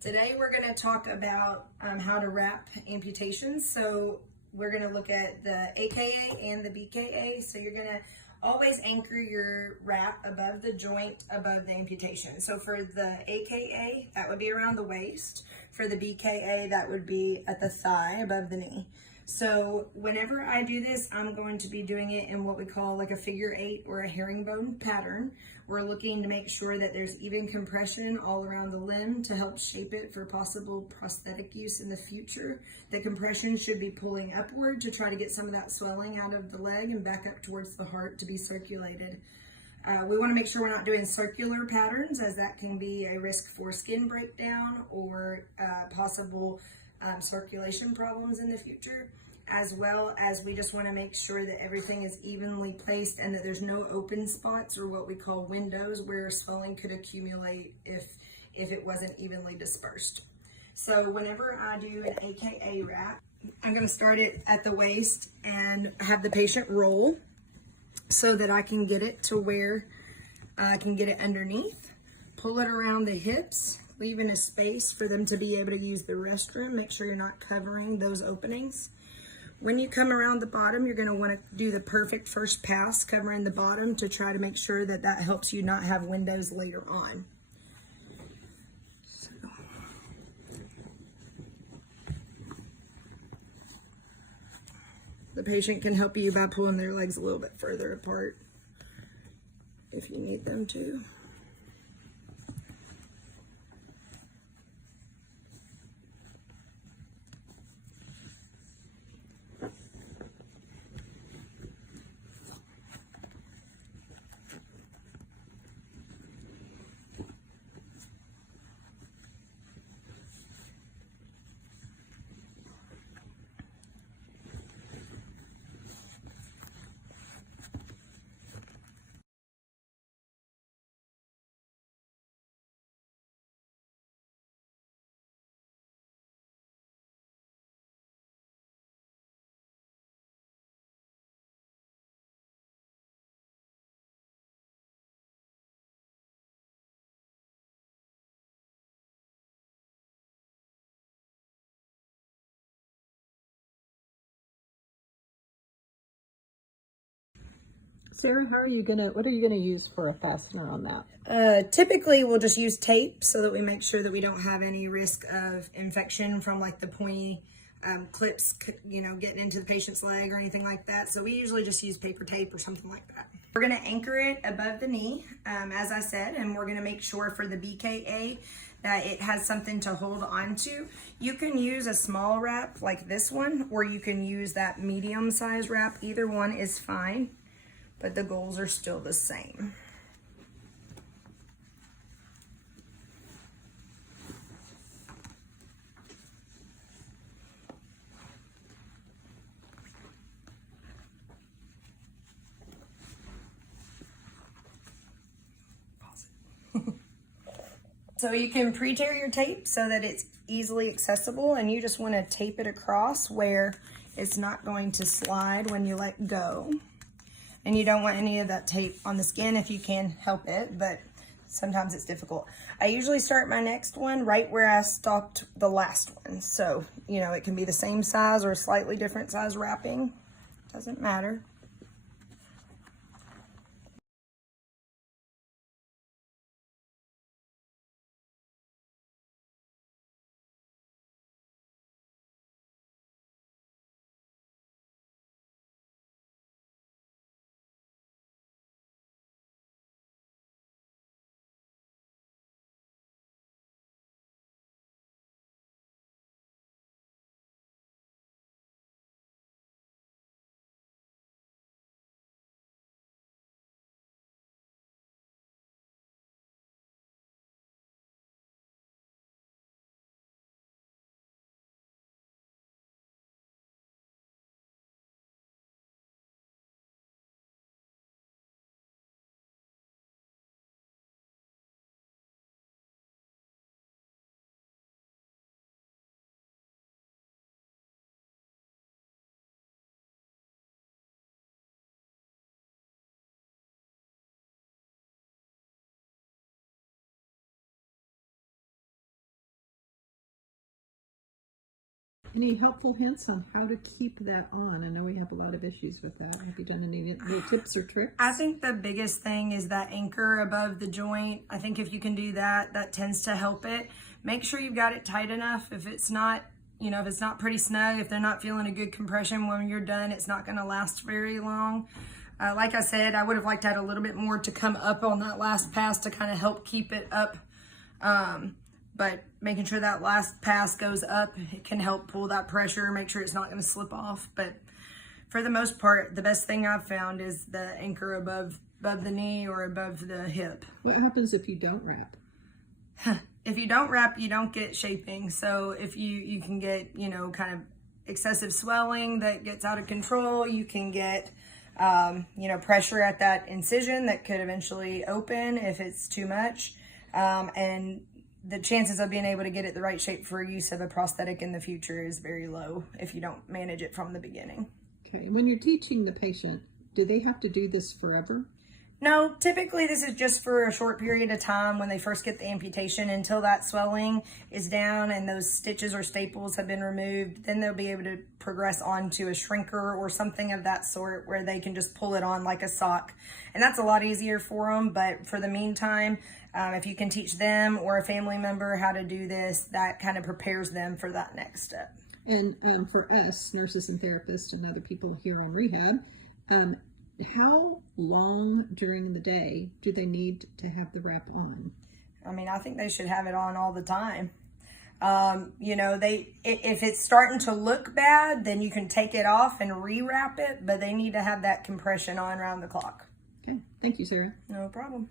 Today we're going to talk about how to wrap amputations. So we're going to look at the AKA and the BKA. So you're going to always anchor your wrap above the joint above the amputation. So for the AKA, that would be around the waist. For the BKA, that would be at the thigh above the knee. So whenever I do this, I'm going to be doing it in what we call like a figure 8 or a herringbone pattern. We're looking to make sure that there's even compression all around the limb to help shape it for possible prosthetic use in the future. The compression should be pulling upward to try to get some of that swelling out of the leg and back up towards the heart to be circulated. We want to make sure we're not doing circular patterns, as that can be a risk for skin breakdown or possible circulation problems in the future, as well as we just want to make sure that everything is evenly placed and that there's no open spots or what we call windows where swelling could accumulate if it wasn't evenly dispersed. So whenever I do an AKA wrap, I'm going to start it at the waist and have the patient roll so that I can get it to where I can get it underneath, pull it around the hips, leaving a space for them to be able to use the restroom. Make sure you're not covering those openings. When you come around the bottom, you're going to want to do the perfect first pass covering the bottom to try to make sure that that helps you not have windows later on. So. The patient can help you by pulling their legs a little bit further apart if you need them to. Sarah, what are you gonna use for a fastener on that? Typically we'll just use tape so that we make sure that we don't have any risk of infection from like the pointy clips, getting into the patient's leg or anything like that. So we usually just use paper tape or something like that. We're gonna anchor it above the knee, as I said, and we're gonna make sure for the BKA that it has something to hold on to. You can use a small wrap like this one, or you can use that medium size wrap. Either one is fine, but the goals are still the same. So you can pre-tear your tape so that it's easily accessible, and you just want to tape it across where it's not going to slide when you let go. And you don't want any of that tape on the skin if you can help it, but sometimes it's difficult. I usually start my next one right where I stopped the last one. So, it can be the same size or slightly different size wrapping. Doesn't matter. Any helpful hints on how to keep that on? I know we have a lot of issues with that. Have you done any tips or tricks? I think the biggest thing is that anchor above the joint. I think if you can do that, that tends to help it. Make sure you've got it tight enough. If it's not, if it's not pretty snug, if they're not feeling a good compression when you're done, it's not going to last very long. Like I said, I would have liked to add a little bit more to come up on that last pass to kind of help keep it up. But making sure that last pass goes up, it can help pull that pressure, make sure it's not going to slip off. But for the most part, the best thing I've found is the anchor above the knee or above the hip. What happens if you don't wrap? If you don't wrap, you don't get shaping. So if you can get, kind of excessive swelling that gets out of control, you can get, pressure at that incision that could eventually open if it's too much. And the chances of being able to get it the right shape for use of a prosthetic in the future is very low if you don't manage it from the beginning. Okay, and when you're teaching the patient, do they have to do this forever? No, typically this is just for a short period of time when they first get the amputation until that swelling is down and those stitches or staples have been removed. Then they'll be able to progress on to a shrinker or something of that sort where they can just pull it on like a sock. And that's a lot easier for them, but for the meantime, if you can teach them or a family member how to do this, that kind of prepares them for that next step. And for us, nurses and therapists and other people here on rehab, how long during the day do they need to have the wrap on? I mean, I think they should have it on all the time. If it's starting to look bad, then you can take it off and rewrap it, but they need to have that compression on around the clock. Okay, thank you, Sarah. No problem.